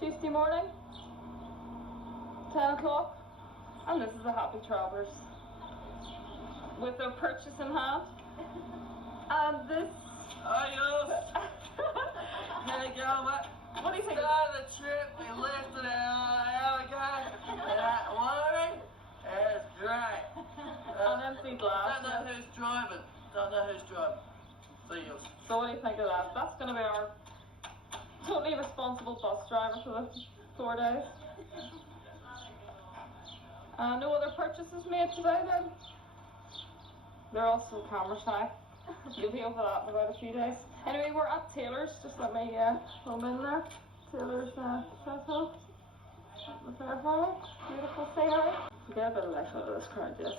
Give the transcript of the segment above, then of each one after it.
Tuesday morning, 10 o'clock, and this is the Happy Travellers with their purchase in hand. And this. Ayers! Here you go, mate. What do you think? Started the trip, we left it an hour ago. That worry is great. An empty glass. Don't know who's driving. See you. So what do you think of that? That's going to be our totally responsible bus driver for the 4 days. No other purchases made today then? They're also camera shy. You'll be over that in about a few days. Anyway, we're at Taylor's. Just let me film in there. Taylor's Chateau. Beautiful scenery. Get a bit of life out of this crowd, yes.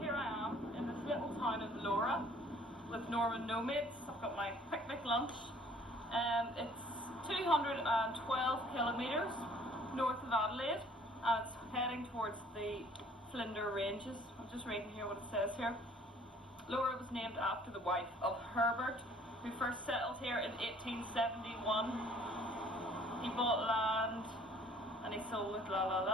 Here I am in this little town of Laura with Norman Nomads. I've got my picnic lunch. It's 212 kilometres north of Adelaide, and it's heading towards the Flinders ranges. I'm just reading here what it says here. Laura was named after the wife of Herbert, who first settled here in 1871. He bought land and he sold it, la.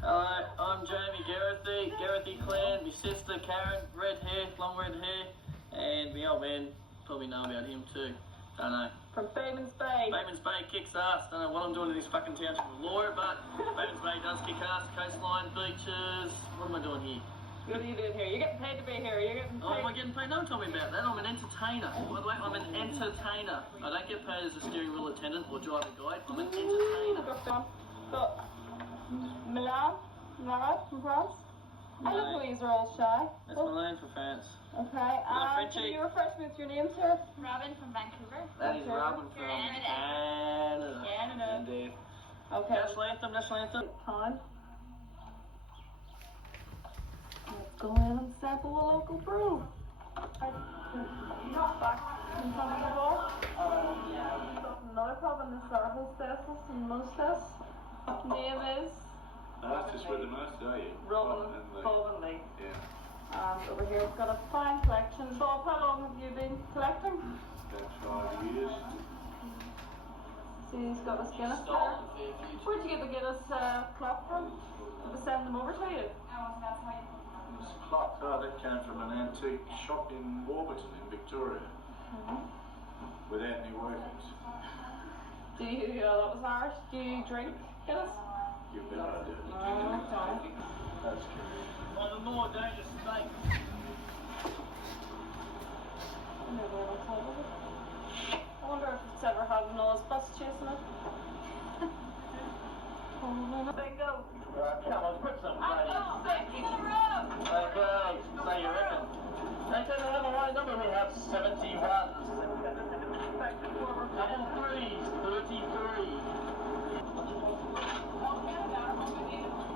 Hello, I'm Jamie Garrethy clan, my sister Karen, red hair, long red hair, and my old man, probably know about him too, don't know. From Baymans Bay. Baymans Bay kicks ass, don't know what I'm doing in this fucking township of Laura, but Baymans Bay does kick ass, coastline, beaches, what am I doing here? What are you doing here? You're getting paid to be here, you're getting paid. Oh, am I getting paid? Don't tell me about that, I'm an entertainer. By the way, I'm an entertainer. I don't get paid as a steering wheel attendant or driver guide, I'm an entertainer. Got Milan from France. I love the ways are all shy. That's Milan for France. Okay, can you refresh me with your names here? Robin from Vancouver. That is Robin from Canada. Indeed. Okay. National anthem. Time. Let's go in and sample the local brew. Not back in front of the bar. Another problem is our hostesses and mostess. Name is? That's just where the most are you? Robin Lee. Yeah. And over here we've got a fine collection. Bob, how long have you been collecting? About 5 years. See, he's got his Guinness there. Where'd you get the Guinness clock from? Did they send them over to you? This clock, that came from an antique shop in Warburton in Victoria. Without any workings. Do you, that was Irish, do you drink Guinness? You bet I do. Okay. That's true. One of the more dangerous snakes. I wonder if it's ever had a nose bus chasing it. Bingo. Right, come on, put some right in. Six in a row. Okay, so you reckon? They said they have a high number, we have 71. Double threes, 33.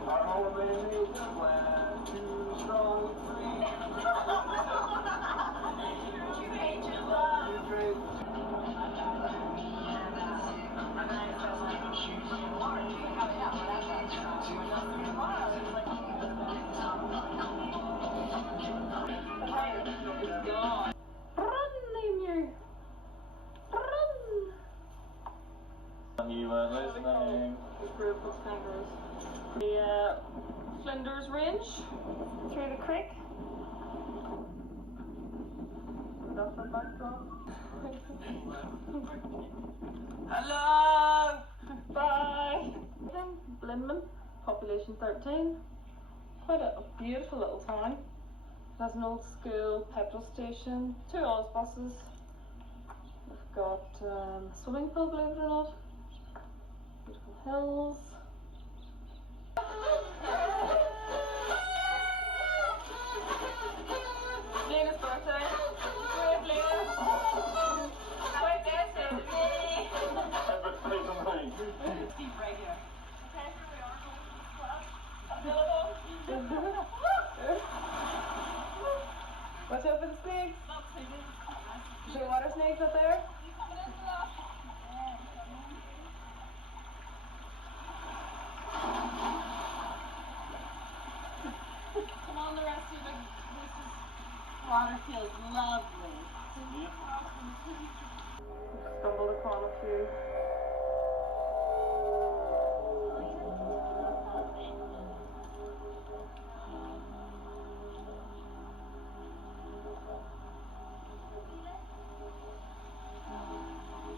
Our whole man is a plan, 2 strong, 3. You were listening. The Flinders range through the creek. That's the backdrop. Hello! Bye! Blinman, population 13. Quite a beautiful little town. It has an old school petrol station, 2 Oz buses. We've got a swimming pool, believe it or not. Beautiful hills. Lena's birthday. Great, Lena. Happy birthday to me. Happy birthday to me. Keep right here. Okay, here we are. Watch out for the snakes. Is there water snakes up there? Come on, the rest of you. water feels lovely. Yeah. Stumbled upon a few.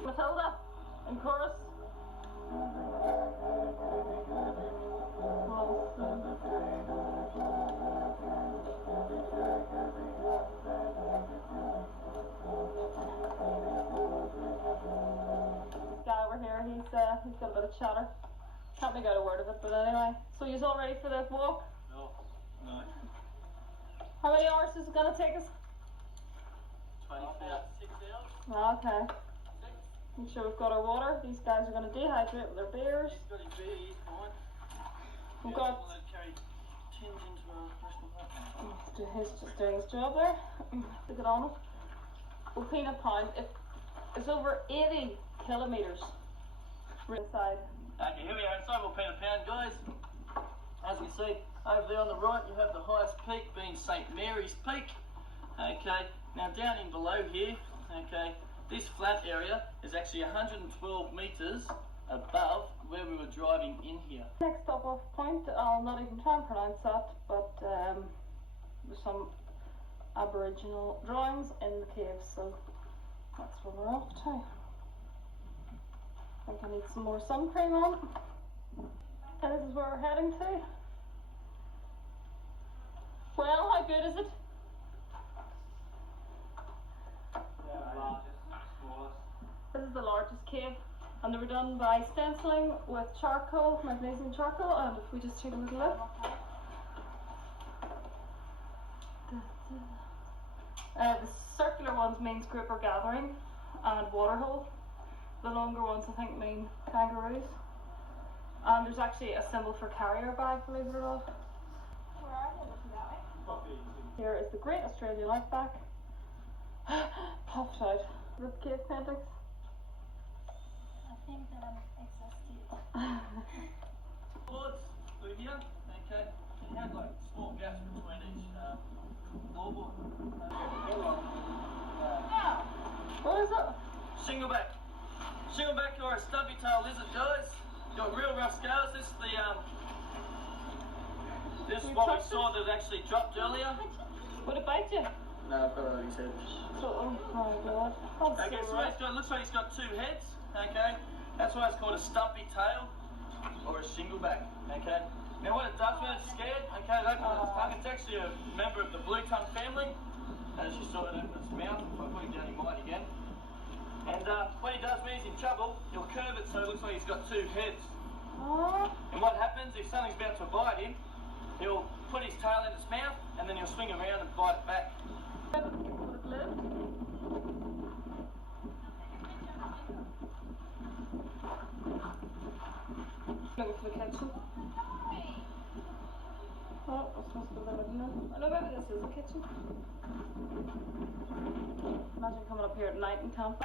Matilda in chorus. This guy over here, he's got a bit of chatter. Can't make out a word of it, but anyway. So you're all ready for the walk? No. No. How many hours is it gonna take us? 24. 6 hours. Okay. Make sure we've got our water. These guys are gonna dehydrate with their beers. He's got his beer, he's fine. We've got. Carry tins into our restaurant. He's just doing his job there. To get on it. Well, peanut pound. It's over 80 kilometres inside. Okay, here we are inside Peanut Pound, guys. As you see, over there on the right, you have the highest peak being St. Mary's Peak. Okay, now down in below here, okay, this flat area is actually 112 metres above where we were driving in here. Next stop off point, I'll not even try and pronounce that, but there's some Aboriginal drawings in the cave, so that's where we're off to. I think I need some more sun cream on. And this is where we're heading to. Well, how good is it? This is the largest cave, and they were done by stenciling with charcoal, magnesium charcoal, and if we just take a little look. The circular ones means group or gathering and waterhole. The longer ones I think mean kangaroos. And there's actually a symbol for carrier bag, believe it or not. Where are they looking that way? Here is the Great Australian Outback. Popped out with cave paintings. I think that I'm exhausted. Boards through here, okay, and you have like small gaps between each floorboard. What is it? Shingleback. Shingleback or a stumpy tail lizard, guys. Got real rough scales. This is this is what we saw that actually dropped earlier. Would it bite you? No, I've got what he said. So, oh my god. That's Okay, so so he's got, looks like he's got two heads, okay? That's why it's called a stumpy tail or a shingleback, okay? Now what it does when it's scared, okay, it opens its tongue. It's actually a member of the blue tongue family. As you saw, it opens its mouth. If I put him down, he might again. And what he does when he's in trouble, he'll curve it so it looks like he's got two heads. And what happens if something's about to bite him, he'll put his tail in its mouth and then he'll swing around and bite it back. Looking for the kitchen. Oh, it's supposed to be there, isn't it? I know maybe this is the kitchen. Imagine coming up here at night and camp.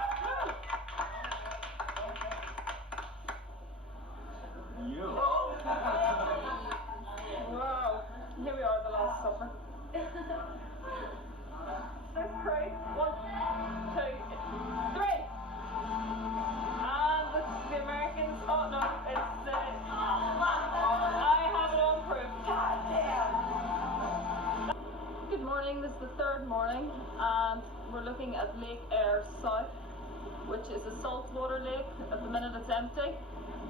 Wow. Here we are, the Last Supper. Let's pray. 1, 2, 3. And this is the Americans. Oh no, it's I have it on proof. Good morning, this is the third morning, and we're looking at Lake Ayers South, which is a saltwater lake. At the minute it's empty,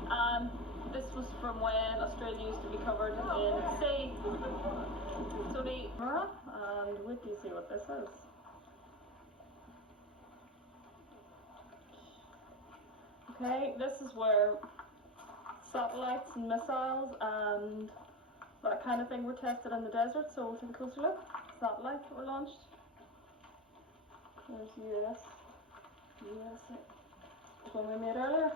and this was from when Australia used to be covered in sea. So the and wait till you see what this is. Okay, this is where satellites and missiles and that kind of thing were tested in the desert, so we'll take a closer look. Satellites were launched. There's US. The one we made earlier.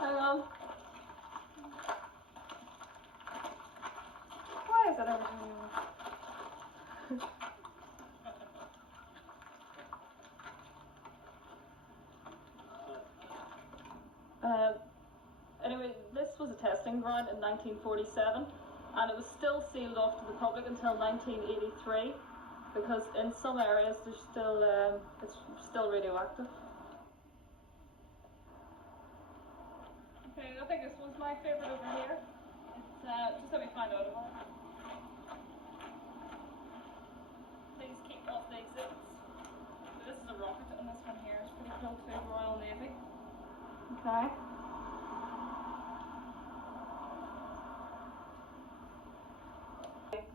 Hang on. Why is that everything anyway, this was a testing ground in 1947, and it was still sealed off to the public until 1983 because in some areas there's still it's still radioactive. Okay, I think this one's my favourite over here. It's just let me find out about it. Please keep off the exits. So this is a rocket, and this one here is pretty close to the Royal Navy. Okay.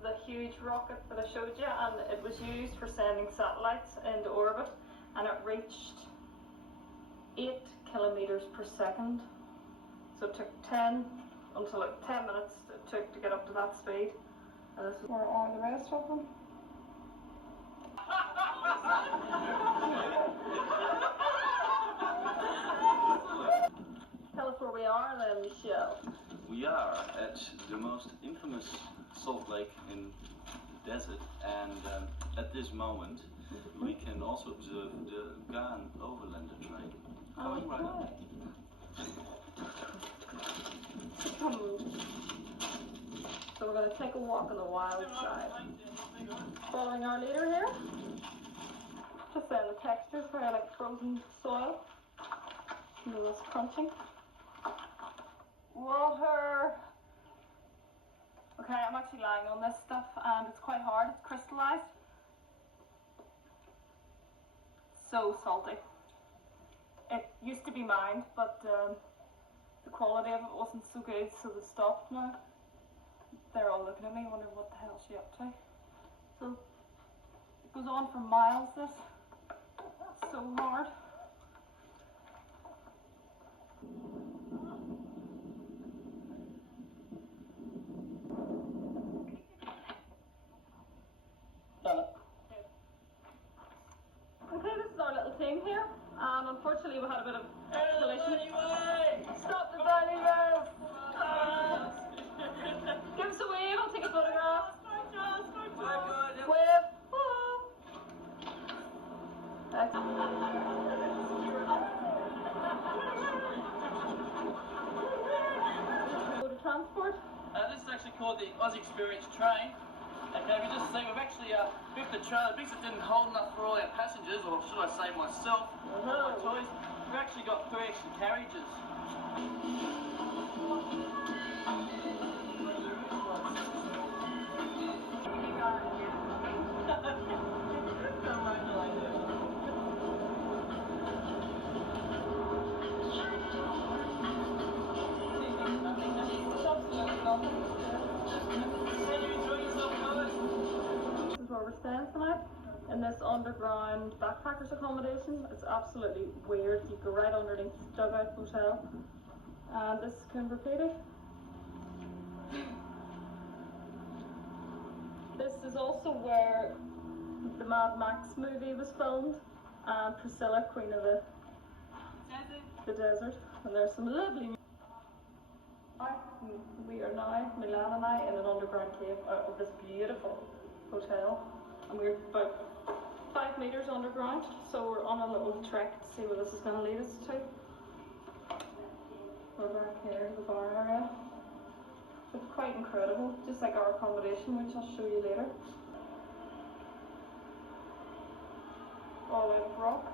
The huge rocket that I showed you, and it was used for sending satellites into orbit, and it reached 8 kilometers per second. So it took 10 minutes it took to get up to that speed. And this is where all the rest of them. Tell us where we are then, Michelle. We are at the most infamous salt lake in the desert, and at this moment we can also observe the Ghan overlander train coming right up. So we're going to take a walk on the wild side. Following our leader here. Just then the texture's very like frozen soil. A little crunching. Water. Okay, I'm actually lying on this stuff and it's quite hard. It's crystallized. So salty. It used to be mined, but the quality of it wasn't so good, so they stopped now. They're all looking at me, wondering what the hell she up to. So it goes on for miles, this. It's so hard. Okay, this is our little team here. Unfortunately, we had a bit of collision. Stop the bunny wave! Give us a wave, I'll take a photograph. Wave! Go to transport. This is actually called the Oz Experience train. Okay, we just see we've actually biffed the trailer because it didn't hold enough for all our passengers, or should I say myself, my toys. We've actually got 3 extra carriages. This is where we're staying tonight, in this underground backpackers accommodation. It's absolutely weird. You go right underneath the dugout hotel. And this is Cobra Pedy. This is also where the Mad Max movie was filmed, and Priscilla, Queen of the Desert. And there's some lovely. We are now, Milan and I, in an underground cave of this beautiful hotel, and we're about 5 meters underground, so we're on a little trek to see where this is going to lead us to. We're back here, the bar area. It's quite incredible, just like our accommodation, which I'll show you later. All out of rock.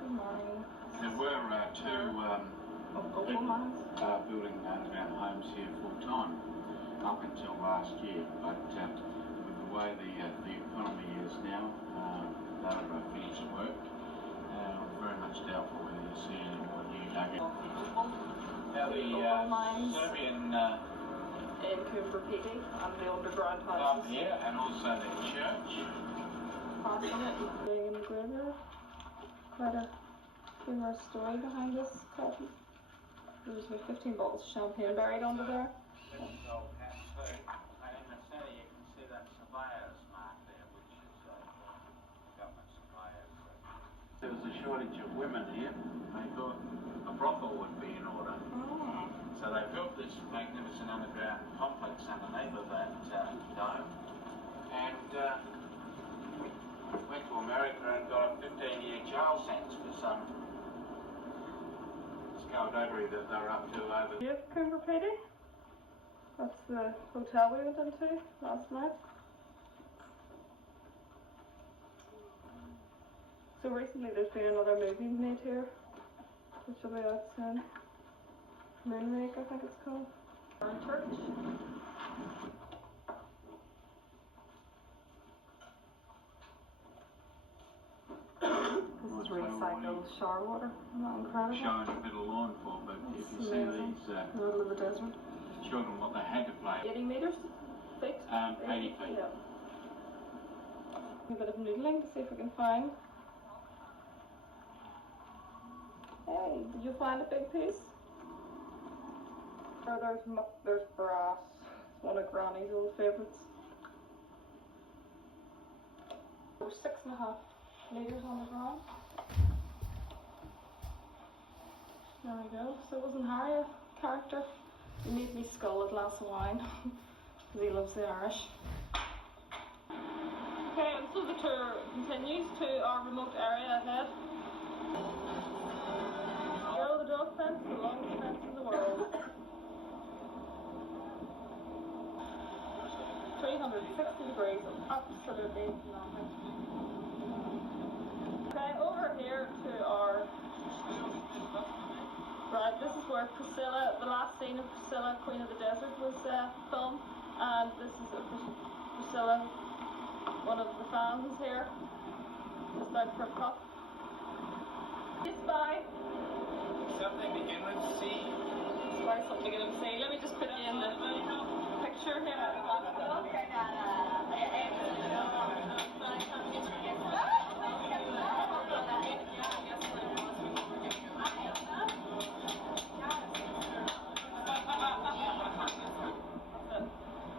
Good morning. There were 2 building underground homes here full time up until last year, but with the way the economy is now, they're finished work. Very much doubtful whether you see any more new nuggets. Now the Serbian in Cobra Pedy and the underground club houses. here, and also the church. Passing it, going in the graveyard. Quite a humorous story behind this coffee. There's about 15 bottles of champagne buried under there. This is old hat too, and in the centre you can see that surveyor's mark there, which is government surveyors. There was a shortage of women here. They thought a brothel would be in order. So they built this magnificent underground complex underneath of that dome, and went to America and got a 15-year jail sentence for some skullduggery that they were up to over. Do you have Cobra Pedy? That's the hotel we went into last night. So recently there's been another movie made here, which will be out soon. Moonrake, I think it's called. Our church. This is recycled shower water. Isn't that incredible? Showing a bit of lawn for, but if you see Amazing. these In the middle of the desert. children, what they had to play. 80 metres? Feet? 80 feet. Yeah. A bit of noodling to see if we can find. Hey, did you find a big piece? Oh, there's brass. It's one of Granny's old favourites. There's 6.5 litres on the ground. There we go. So wasn't Harry a character? He made me scull a glass of wine because he loves the Irish. Okay, and so the tour continues to our remote area ahead. Go the dog fence, the longest fence in the world. 360 degrees of absolutely nothing. Okay, over here to our... Right, this is where Priscilla, the last scene of Priscilla, Queen of the Desert, was filmed. And this is Priscilla, one of the fans here, just out for a pup. Yes, bye. Something begin with C. Sorry, something begin with C. Let me just put you in the picture here.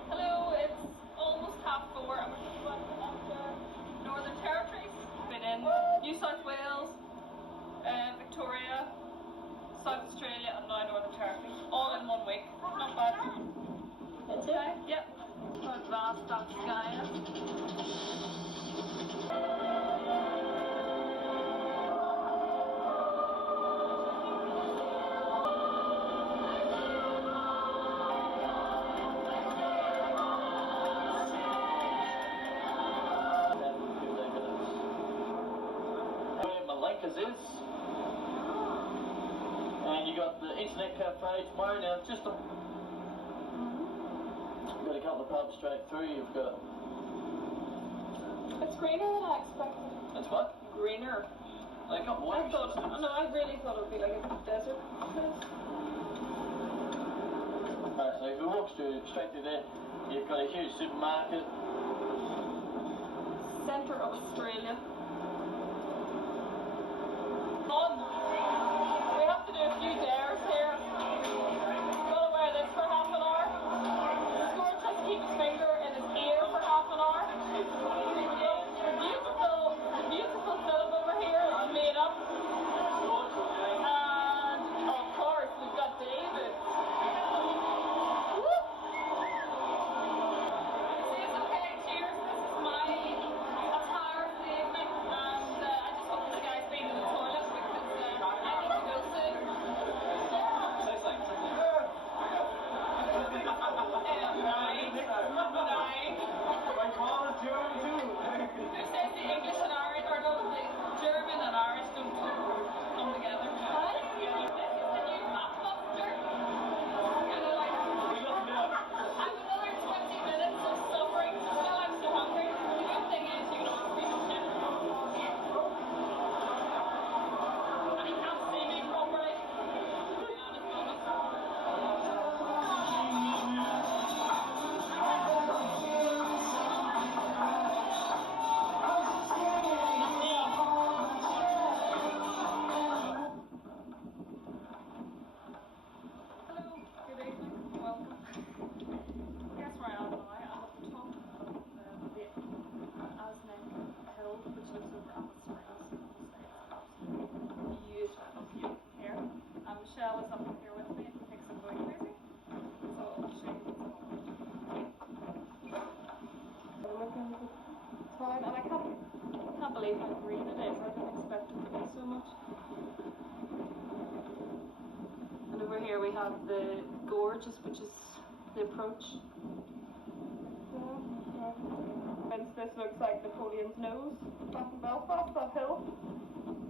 Hello, it's almost 4:30 and we're just about to enter Northern Territories. Been in New South Wales, Victoria, South Australia and now Northern Territories. All in 1 week. Not bad. That's it? Yep. How advanced that sky is. And you got the internet cafe tomorrow. Now, just a... You've got a couple of pubs straight through. You've got... It's greener than I expected. That's what? Greener. They got water. I really thought it would be like a desert place. Right, so if you walk straight through there, you've got a huge supermarket. Centre of Australia. On. We have to do a few dares here. Gotta wear this for half an hour. Scorch has to keep his finger in his ear for half an hour. The beautiful film over here is made up. And of course we've got David. Woo! See, it's okay. Cheers. This is my attire for the evening, and I just hope this guy's been in the toilet because I need to go soon. Who says the English and Irish, or no, the German and Irish don't come together? This is the new map buster. I'm another 20 minutes of suffering. Now I'm so hungry. The good thing is you can always read the tip. And he can't see me properly. To be honest, hello, good evening, welcome. Guess where I am now? I'm at the top of the Asneck Hill, which looks over Alice Springs. It's absolutely beautiful view from here. And Michelle is up here with me and he thinks I'm going crazy. So I'll show you what's on. I'm looking at the time and I can't believe how green it is. I didn't expect it to be so much. And over here we have the gorge, which is the approach. This looks like Napoleon's nose back in Belfast, that hill.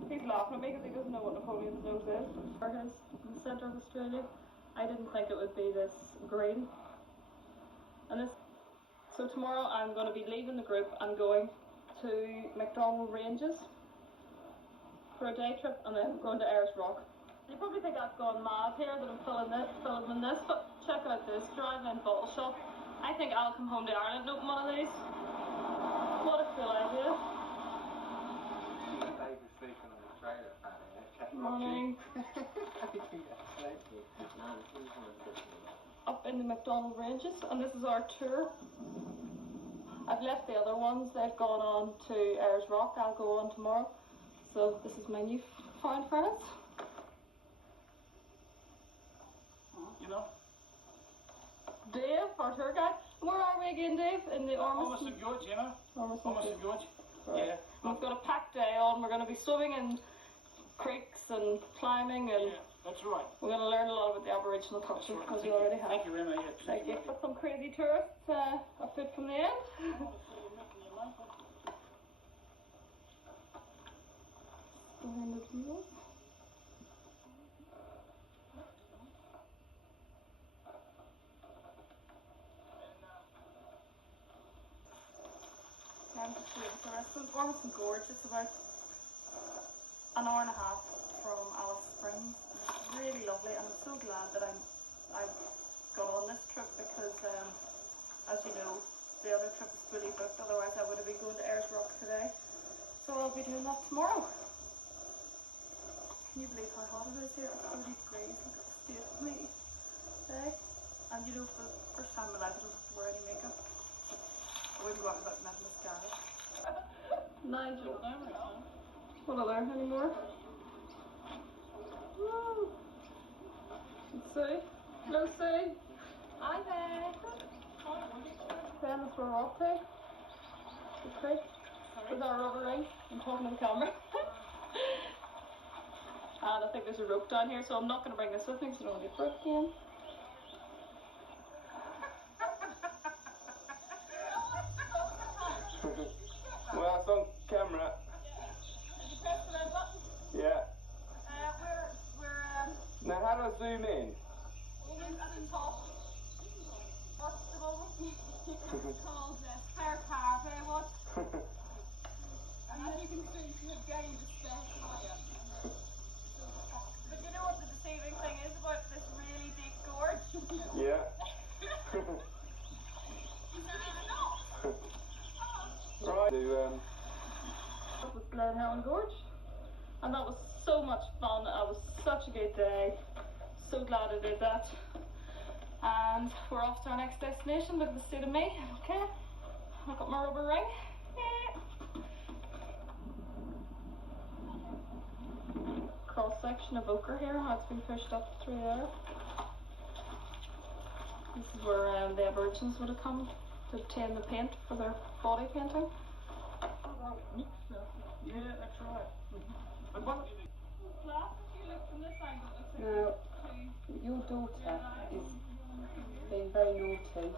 He's laughing at me because he doesn't know what Napoleon's nose is. In the centre of Australia. I didn't think it would be this green. And this. So tomorrow I'm going to be leaving the group and going to McDonald Ranges for a day trip, and then going to Ayers Rock. You probably think I've gone mad here that I'm filming this, but check out this drive-in bottle shop. I think I'll come home to Ireland and open one of these. What a cool idea. Morning. Up in the McDonald Ranges, and this is our tour. I've left the other ones, they've gone on to Ayers Rock. I'll go on tomorrow. So this is my new found friends. You know? Dave, our tour guide. Where are we again, Dave? In the Ormiston Gorge, you know? Ormiston Gorge. Right. Yeah. We've got a packed day on. We're going to be swimming in creeks and climbing, and Yeah, that's right. we're going to learn a lot about the Aboriginal culture, That's right. as we already have. Thank you very much. Thank you. Got some crazy tourists afoot from the end. Behind the wheels. I'm just waiting for us. So Ormiston Gorge, it's about an hour and a half from Alice Springs. It's really lovely, and I'm so glad that I've got on this trip because, as you know, the other trip is fully booked. Otherwise, I would have been going to Ayers Rock today. So I'll be doing that tomorrow. Can you believe how hot it is here? It's 30 degrees. Look at the state of me today. And you know, for the first time in my life, I don't have to wear any makeup. I wouldn't go out without mascara. Nigel. What other? Any more? Woo! Let's see. Hello, Sue. Hi there. Then that's where we're off to. The creek. With our rubber ring. I'm talking to the camera. And I think there's a rope down here, so I'm not going to bring this with me because I don't want to get broke again. Well, it's on camera. Did you press the red button? Yeah. We're Now, how do I zoom in? at the top. What's the moment? It's called Fair Carpe Watch. And as you can see, you have gained a step higher. But you know what the deceiving thing is about this really deep gorge? Yeah. Right. That was Glen Helen Gorge, and that was so much fun. It was such a good day. So glad I did that. And we're off to our next destination. Look at the state of me. Okay, I've got my rubber ring. Yeah. Cross section of ochre here. How it's been pushed up through there. This is where the Aborigines would have come to obtain the paint for their body painting. Yeah, that's right. But what? Now, your daughter is being very naughty.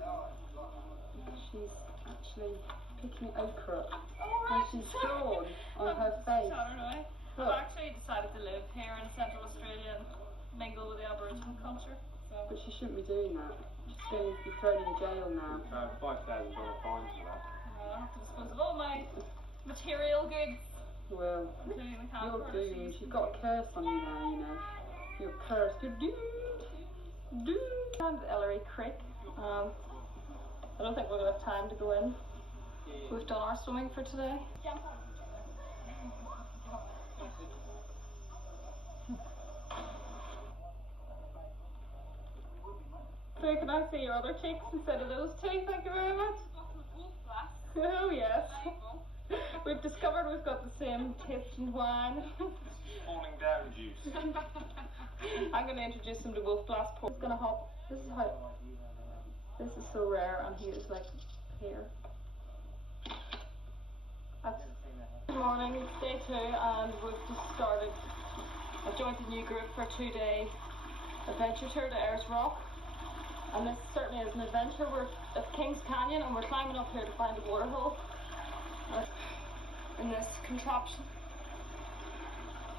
She's actually picking okra up and she's drawn on her face. I've actually decided to live here in Central Australia and mingle with the Aboriginal culture. So. But she shouldn't be doing that. She's going to be thrown in jail now. $5,000 fine for that. I have to dispose of all my material goods, Well, including the you're camera. doomed. You've got a curse on you now, you know. You're cursed. You're doomed. Doomed. And Ellery Creek. I don't think we're going to have time to go in. We've done our swimming for today. So can I see your other cheeks instead of those two? Thank you very much. Oh yes. We've discovered we've got the same taste in wine. Falling down juice. I'm going to introduce him to Wolf Glass Port. He's going to hop. This is how. This is so rare, and he is like here. Good morning. It's day 2, and we've just started. I've joined a new group for a 2-day adventure tour to Ayers Rock. And this certainly is an adventure. We're at Kings Canyon and we're climbing up here to find a waterhole in this contraption.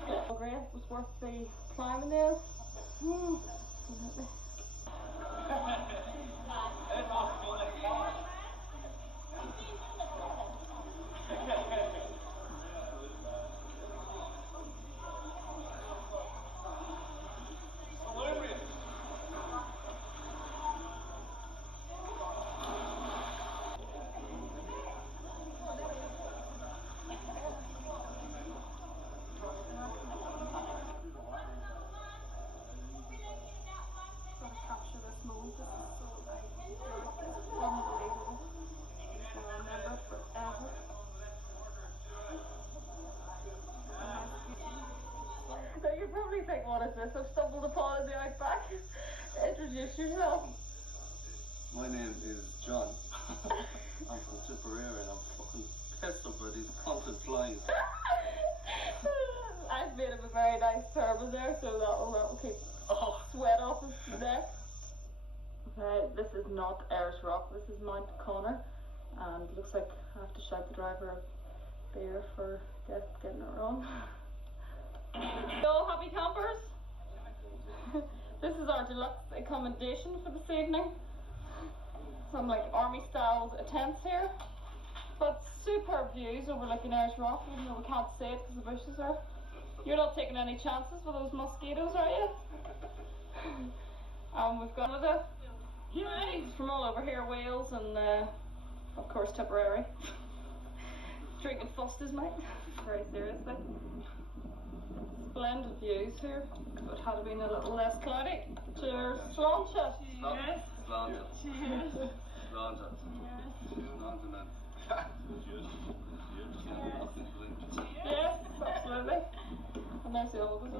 So great, it was worth the climbing there. So you probably think, what is this? I've stumbled upon in the outback. Introduce yourself. My name is John. I'm from Tipperary and I'm fucking pissed off by these content flies. I've made him a very nice turban there, so that will keep sweat off his neck. Okay, this is not Ayers Rock, this is Mount Connor, and it looks like I have to shout the driver a beer for getting it wrong. So, happy campers? This is our deluxe accommodation for this evening. Some like army style tents here, but superb views overlooking Ayers Rock, even though we can't see it because the bushes are. You're not taking any chances with those mosquitoes, are you? We've got another from all over here, Wales and of course Tipperary. Drinking Foster's, mate. Very seriously. Splendid views here. It had been a little less cloudy. Cheers. Sláinte. Sláinte. Cheers. Sláinte. Sláinte. Yes, absolutely. And there's the old one.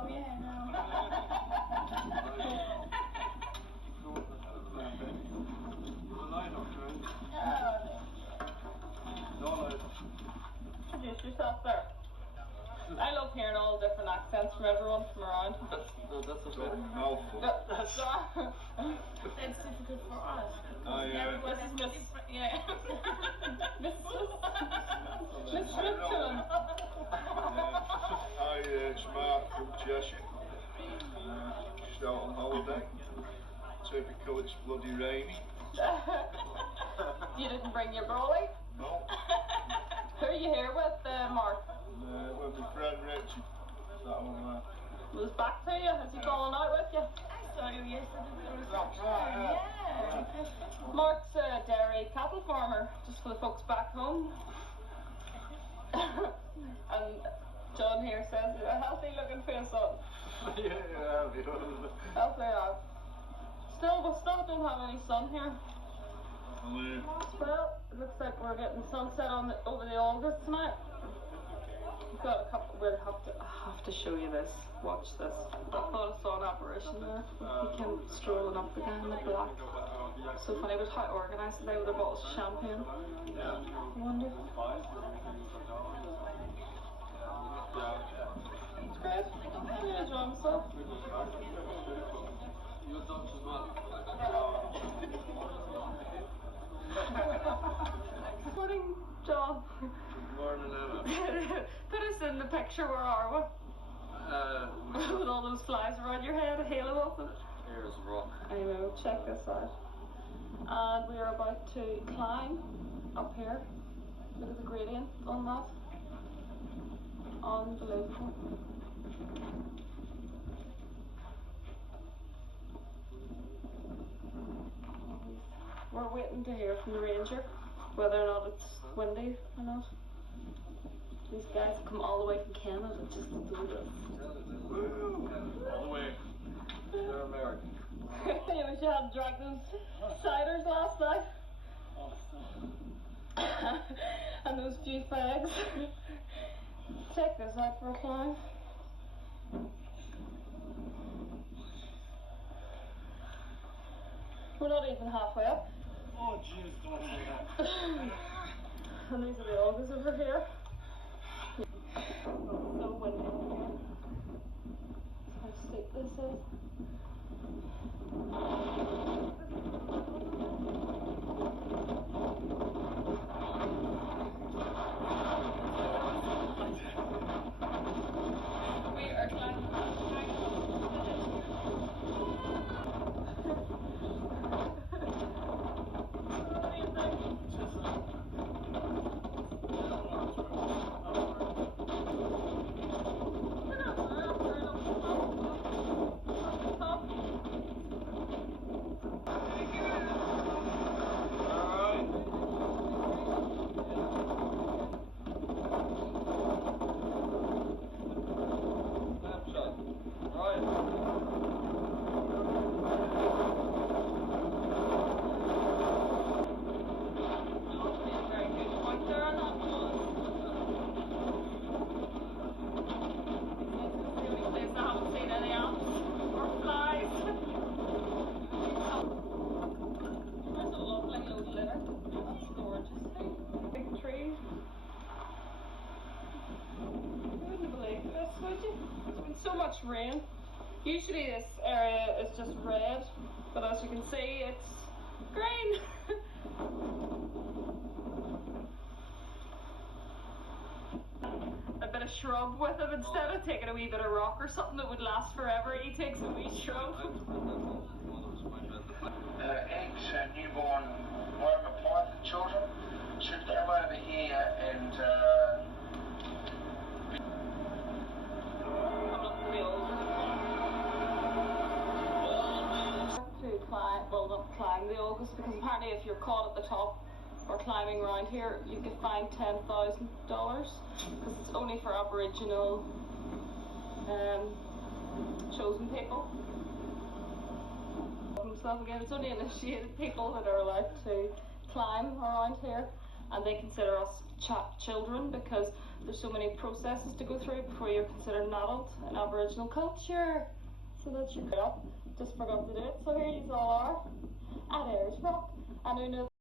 Introduce yourself there. I love hearing all different accents from everyone from around. That's okay. It's difficult for us. Oh, yeah. Everyone is different. Yeah. Miss Switzerland. Hi, it's Mark from Cheshire. Just out on holiday. Typical, it's bloody rainy. You didn't bring your brolly? No. Who are you here with, Mark? With my friend Richie. That one there. Was back to you? Has he fallen out with you? I saw you yesterday. Yeah. Mark's a dairy cattle farmer, just for the folks back home. And John here says, a healthy looking face on. Yeah. Healthy out. We still don't have any sun here. Well, it looks like we're getting sunset over the Alders tonight. We've got a couple. We'll have to show you this. Watch this. I thought I saw an apparition there. He came strolling up, the guy in the black. So funny, but how organised they with their bottles of champagne. Wonderful. It's great. I enjoy myself. Morning, John. Morning, Emma. Put us in the picture, where are we? With all those flies around your head, a halo of them. Ayers Rock. I know, check this out. And we are about to climb up here. Look at the gradient on that. Unbelievable. We're waiting to hear from the ranger whether or not it's windy or not. These guys come all the way from Canada just to do this. All the way. They're American. Yeah, we should have drank those ciders last night. And those few fags. Check this out for a climb. We're not even halfway up. Oh, jeez, don't say that. And these are the August over here. So windy over here. How steep this is. rain. Usually this area is just red, but as you can see, it's green. A bit of shrub with him instead of taking a wee bit of rock or something that would last forever. He takes a wee shrub. Eggs, newborn worm python children should come over here and to climb, well not climb the August, because apparently if you're caught at the top or climbing around here you get fined $10,000 because it's only for Aboriginal chosen people. Again, it's only initiated people that are allowed to climb around here, and they consider us children because there's so many processes to go through before you're considered an adult in Aboriginal culture. So that's your cut. Just forgot to do it. So here you all are at Ayers Rock, and who knows